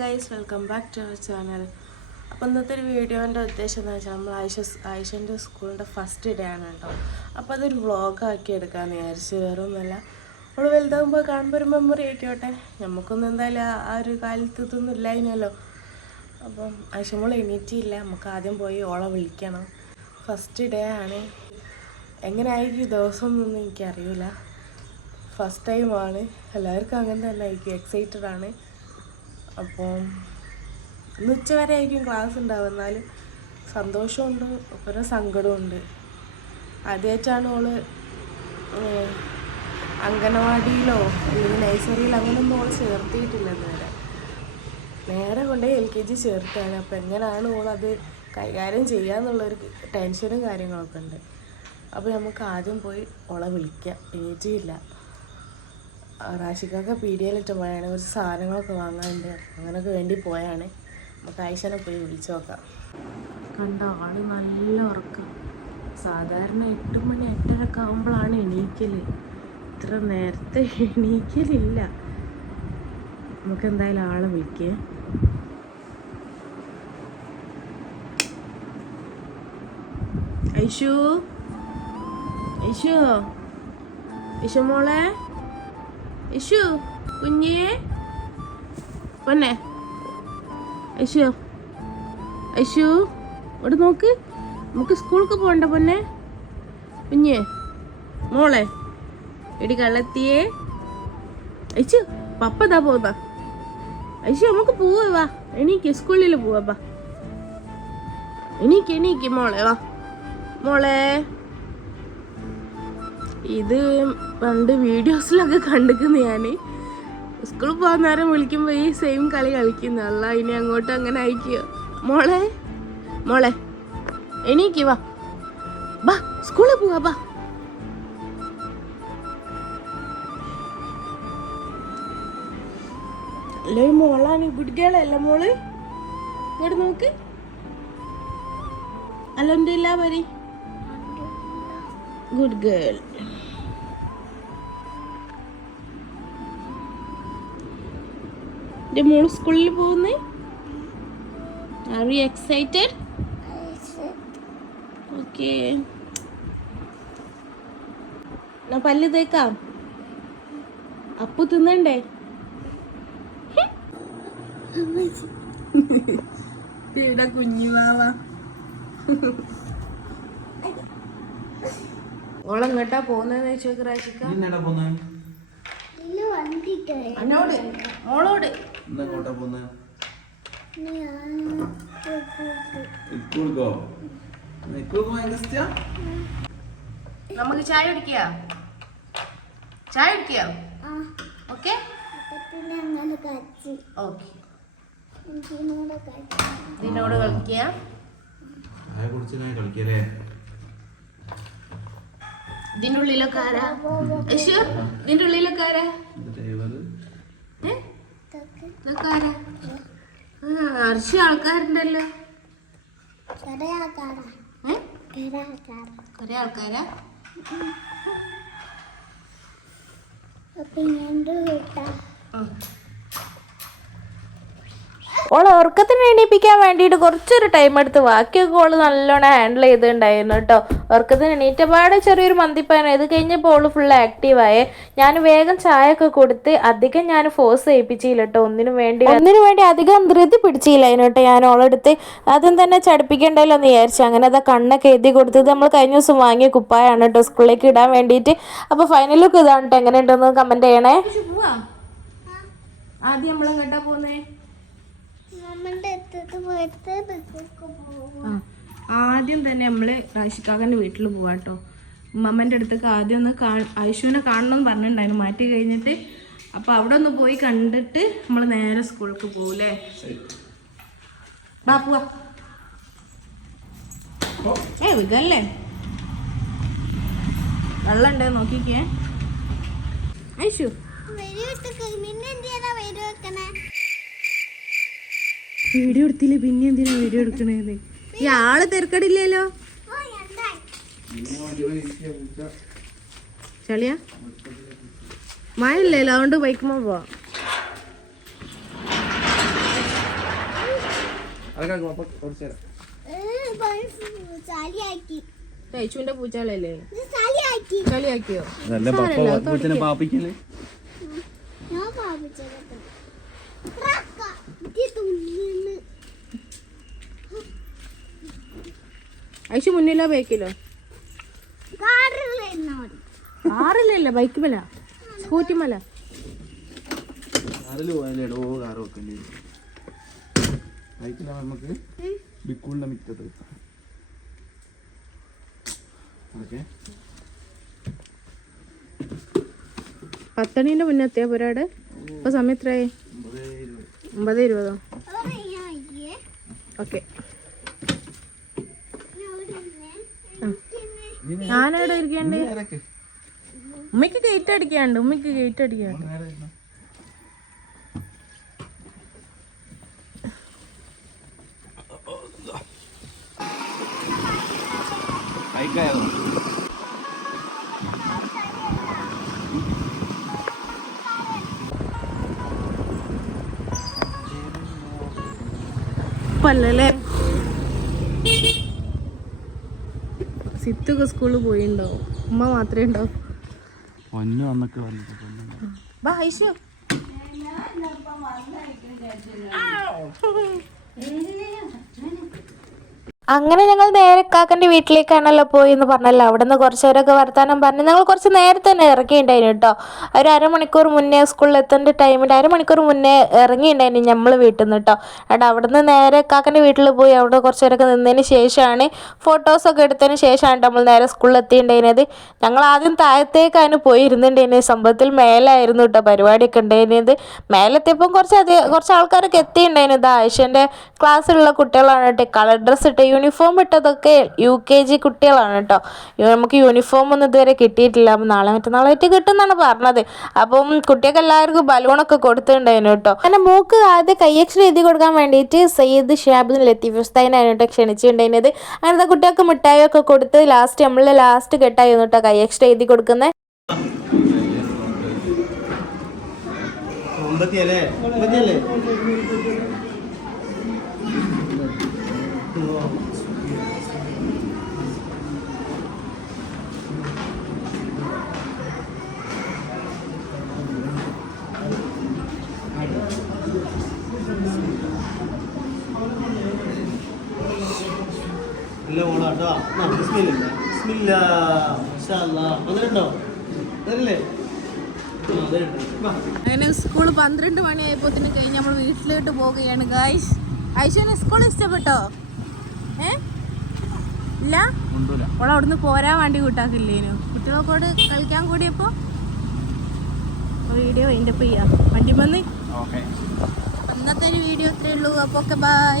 Guys, welcome back to our channel. അപ്പോൾ ഇന്നത്തെ ഒരു വീഡിയോൻ്റെ ഉദ്ദേശം എന്ന് വെച്ചാൽ നമ്മൾ ആയിഷൻ്റെ സ്കൂളിൻ്റെ ഫസ്റ്റ് ഡേ ആണ് കേട്ടോ. അപ്പോൾ അതൊരു വ്ളോഗാക്കി എടുക്കാമെന്ന് വിചാരിച്ച്. വേറെ ഒന്നുമല്ല, നമ്മൾ വലുതാകുമ്പോൾ കാണുമ്പോൾ ഒരു മെമ്മറി ആയിക്കോട്ടെ. നമുക്കൊന്നും എന്തായാലും ആ ഒരു കാലത്ത് ഇതൊന്നും ഇല്ലായിരുന്നല്ലോ. അപ്പം ആയിഷമോൾ എണീറ്റില്ല. നമുക്ക് ആദ്യം പോയി ഓളെ വിളിക്കണം. ഫസ്റ്റ് ഡേ ആണ്. എങ്ങനെ ആയിരിക്കും ദിവസം എന്നൊന്നും എനിക്കറിയില്ല. ഫസ്റ്റ് ടൈമാണ്. എല്ലാവർക്കും അങ്ങനെ തന്നെ ആയിരിക്കും. എക്സൈറ്റഡ് ആണ്. അപ്പോൾ ഇന്ന് ഉച്ചവരെ ആയിരിക്കും ക്ലാസ് ഉണ്ടാവും. എന്നാലും സന്തോഷമുണ്ട്, ഒപ്പം സങ്കടമുണ്ട്. ആദ്യമായിട്ടാണ് ഓള് അംഗനവാടിയിലോ അല്ലെങ്കിൽ നഴ്സറിയിലോ അങ്ങനെയൊന്നും ഓൾ ചേർത്തിയിട്ടില്ല ഇതുവരെ. നേരെ കൊണ്ടുപോയി LKG ചേർത്താണ്. അപ്പോൾ എങ്ങനെയാണ് ഓളത് കൈകാര്യം ചെയ്യാന്നുള്ളൊരു ടെൻഷനും കാര്യങ്ങളൊക്കെ ഉണ്ട്. അപ്പോൾ നമുക്ക് ആദ്യം പോയി ഓളെ വിളിക്കാം. എണീറ്റില്ല. റാഷിക്കൊക്കെ പീടികയിലിട്ട് പോയാണ്. കുറച്ച് സാധനങ്ങളൊക്കെ വാങ്ങാനുണ്ട്. അങ്ങനെയൊക്കെ വേണ്ടി പോയാണ്. നമുക്ക് ആയിഷനെ പോയി വിളിച്ചു നോക്കാം. കണ്ട ആള് നല്ല ഉറക്കം. സാധാരണ 8 മണി 8:30 ആകുമ്പോഴാണ് എണീക്കല്. ഇത്ര നേരത്തെ എണീക്കലില്ല. നമുക്ക് എന്തായാലും ആളെ വിളിക്കേ. ഐഷു, ഐഷു, ഐഷു മോളെ, ഐഷു കുഞ്ഞേ പൊന്നെ, ഐഷു, ഐഷു ഇവിടെ നോക്ക്. നമുക്ക് സ്കൂൾക്ക് പോകണ്ട പൊന്നെ. കുഞ്ഞേ മോളെ, എടി കള്ളത്തിയേ. ഐഷു പപ്പതാ പോവാ. ഐഷു നമുക്ക് പോവാ. എണീക്ക്, സ്കൂളിൽ പോവാ. എണീക്ക് മോളെ, വാ മോളെ. ഇത് പണ്ട് വീഡിയോസിലൊക്കെ കണ്ടിരിക്കുന്നു. ഞാൻ സ്കൂളിൽ പോകാൻ നേരം വിളിക്കുമ്പോൾ ഈ സെയിം കളി കളിക്കുന്നു. അല്ല ഇനി അങ്ങോട്ടും അങ്ങനെ അയക്കുക. മോളെ മോളെ എണീക്ക്, വാ ബാ, സ്കൂളിൽ പോവാ ബാ. അല്ലേ മോളാണ്, ഗുഡ് മോള്. ഇങ്ങോട്ട് നോക്ക്. അൽഹംദുലില്ലാ വരി. Good girl. മോള് സ്കൂളിൽ പോകുന്നേ. Are you excited? ഓക്കെ. ഞാൻ പല്ല് തേക്കാം. അപ്പു തിന്നണ്ടേ? കുഞ്ഞു വാവ. ഓളെങ്ങോട്ടാ പോകുന്നതെന്ന് വെച്ചോക്ക് റാഷിക്ക. എന്നോട് മോളോട് നമുക്ക് ചായ കുടിക്കുക. ചായ കുടിക്കുക. Okay okay. ഇതിനോട് കളിക്കുക. ഇതിന്റെ ഉള്ളിലൊക്കെ ആരാ? ഇതിന്റെ ഉള്ളിലൊക്കെ ആരാ? കുറച്ച് ആൾക്കാരുണ്ടല്ലോ. കൊറേ ആൾക്കാരാ? ഓളെ ഉറക്കത്തിന് എണീപ്പിക്കാൻ വേണ്ടിയിട്ട് കുറച്ചൊരു ടൈം എടുത്ത് ബാക്കിയൊക്കെ ഓള് നല്ലോണം ഹാൻഡിൽ ചെയ്തിട്ടുണ്ടായിരുന്നു കേട്ടോ. ഉറക്കത്തിന് എണീറ്റപാടെ ചെറിയൊരു മന്തിപ്പാണ്. ഇത് കഴിഞ്ഞപ്പോൾ ഓള് ഫുൾ ആക്റ്റീവായേ. ഞാൻ വേഗം ചായ ഒക്കെ കൊടുത്ത് അധികം ഞാൻ ഫോഴ്സ് ചെയ്യിപ്പിച്ചില്ല കേട്ടോ. ഒന്നിനു വേണ്ടി അധികം ധൃതി പിടിച്ചില്ല കേട്ടോ. ഞാൻ ഓളെടുത്ത് ആദ്യം തന്നെ ചടിപ്പിക്കണ്ടല്ലോ എന്ന് വിചാരിച്ചു. അങ്ങനെ അതാ കണ്ണൊക്കെ എഴുതി കൊടുത്തത് നമ്മൾ കഴിഞ്ഞ ദിവസം വാങ്ങിയ കുപ്പായാണ് കേട്ടോ സ്കൂളിലേക്ക് ഇടാൻ വേണ്ടിയിട്ട്. അപ്പോൾ ഫൈനൽ ലുക്ക് ഇതാണ് കേട്ടോ. എങ്ങനെ ഉണ്ടെന്ന് കമൻറ്റ് ചെയ്യണേ. ആദ്യം നമ്മളെങ്ങോട്ടാ പോകുന്നേ? ആദ്യം തന്നെ നമ്മള് റാഷിക്കാക്കൻ്റെ വീട്ടിൽ പോവാട്ടോ. ഉമ്മമ്മൻ്റെ അടുത്തേക്ക് ആദ്യം ഒന്ന് ഐഷുവിനെ കാണണമെന്ന് പറഞ്ഞിട്ടുണ്ടായിരുന്നു. മാറ്റി കഴിഞ്ഞിട്ട് അപ്പൊ അവിടെ ഒന്ന് പോയി കണ്ടിട്ട് നമ്മൾ നേരെ സ്കൂളിലേക്ക് പോകൂലേ. ബാ പോവാ. ഇതല്ലേ വെള്ളം ഉണ്ട് നോക്കിക്കേ. ഐഷു വീഡിയോ എടുത്തില്ല, പിന്നെ എന്തിനാ വീഡിയോ എടുക്കണേന്ന്? ഈ ആള് തിരക്കടില്ലല്ലോ. ചളിയാ മഴ ഇല്ലല്ലോ, അതുകൊണ്ട് ബൈക്കുമ്പോ പോവാ. ഐശുവിന്റെ പൂച്ചാളല്ലേ കളിയാക്കിയോ? ഐശു മുന്നിലോ ബൈക്കിലോ? കാറിലല്ല, ബൈക്ക് മേല, സ്കൂട്ടി മേല. നമുക്ക് ബിക്കുളിന്റെ മിറ്റത്ത് വെക്കാം. പത്തണീന്റെ മുന്നേ എത്തിയാ പോരാട്. ഇപ്പൊ സമയം എത്രയായി? 9:20. ഓക്കെ, ഞാനവിടെ ഇരിക്കണ്ടേ? ഉമ്മക്ക് ഗേറ്റ് അടിക്കാണ്ട്, ഉമ്മക്ക് ഗേറ്റ് അടിക്കാണ്ട്. അല്ലേ സിത്തൊക്കെ സ്കൂളിൽ പോയിണ്ടാവും, ഉമ്മ മാത്രമേ ഉണ്ടാവും. അങ്ങനെ ഞങ്ങൾ നേരെ കാക്കൻ്റെ വീട്ടിലേക്കാണല്ലോ പോയി എന്ന് പറഞ്ഞല്ലോ. അവിടെ നിന്ന് കുറച്ച് നേരമൊക്കെ വർത്താനം പറഞ്ഞ് ഞങ്ങൾ കുറച്ച് നേരത്തെ തന്നെ ഇറങ്ങിയിട്ടുണ്ടായിരുന്നു കേട്ടോ. ഒരു അരമണിക്കൂർ മുന്നേ സ്കൂളിൽ എത്തേണ്ട ടൈമിൻ്റെ അരമണിക്കൂർ മുന്നേ ഇറങ്ങിയിട്ടുണ്ടായിരുന്നു നമ്മൾ വീട്ടിൽ നിന്ന് കേട്ടോ. എന്നിട്ട് അവിടെ നിന്ന് നേരെ കാക്കൻ്റെ വീട്ടിൽ പോയി അവിടെ കുറച്ച് നേരമൊക്കെ നിന്നതിന് ശേഷമാണ്, ഫോട്ടോസൊക്കെ എടുത്തതിന് ശേഷമാണ് നമ്മൾ നേരെ സ്കൂളിൽ എത്തിയിട്ടുണ്ടായിരുന്നത്. ഞങ്ങൾ ആദ്യം താഴത്തേക്കാണ് പോയി ഇരുന്നിട്ടുണ്ടായിരുന്നത്. സംഭവത്തിൽ മേലായിരുന്നു കേട്ടോ പരിപാടിയൊക്കെ ഉണ്ടായിരുന്നത്. മേലെത്തിയപ്പം കുറച്ച് ആൾക്കാരൊക്കെ എത്തിയിട്ടുണ്ടായിരുന്നത്. ആയിഷൻ്റെ ക്ലാസ്സിലുള്ള കുട്ടികളാണ് കേട്ടോ. കളർ ഡ്രസ്സ് ഇട്ട് യൂണിഫോം ഇട്ടതൊക്കെ UKG കുട്ടികളാണ് കേട്ടോ. നമുക്ക് യൂണിഫോം ഒന്നും ഇതുവരെ കിട്ടിയിട്ടില്ല. അപ്പം നാളെ മറ്റന്നാളായിട്ട് കിട്ടുമെന്നാണ് പറഞ്ഞത്. അപ്പം കുട്ടികൾക്ക് എല്ലാവർക്കും ബലൂണൊക്കെ കൊടുത്തിട്ടുണ്ടായിരുന്നു കേട്ടോ. അങ്ങനെ മൂക്ക് ആദ്യം കയ്യക്ഷരം എഴുതി കൊടുക്കാൻ വേണ്ടിയിട്ട് സയ്യിദ് ഷിഹാബുദ്ദീൻ ലത്തീഫ് ഉസ്താദിനാണ് കേട്ടോ ക്ഷണിച്ചിട്ടുണ്ടായിരുന്നത്. അങ്ങനത്തെ കുട്ടികൾക്ക് മിഠായിയൊക്കെ കൊടുത്ത് ലാസ്റ്റ് കെട്ടായിരുന്നു കേട്ടോ കയ്യക്ഷരം എഴുതി കൊടുക്കുന്നത്. അങ്ങനെ സ്കൂൾ 12 മണിയായപ്പോത്തിന് കഴിഞ്ഞ് നമ്മൾ വീട്ടിലോട്ട് പോവുകയാണ് ഗായ്സ്. ഐശുവിന് സ്കൂൾ ഇഷ്ടപ്പെട്ടോ? ഇല്ല, അവൾ അവിടുന്ന് പോരാൻ വേണ്ടി കൂട്ടാക്കില്ലേനു. കുട്ടികളോട് കളിക്കാൻ കൂടിയപ്പോ വീഡിയോ അതിൻ്റെ ചെയ്യാം വണ്ടി വന്ന്. ഇന്നത്തെ ഒരു വീഡിയോ ഇത്രയേ ഉള്ളൂ. അപ്പോൾ ഓക്കെ, ബൈ.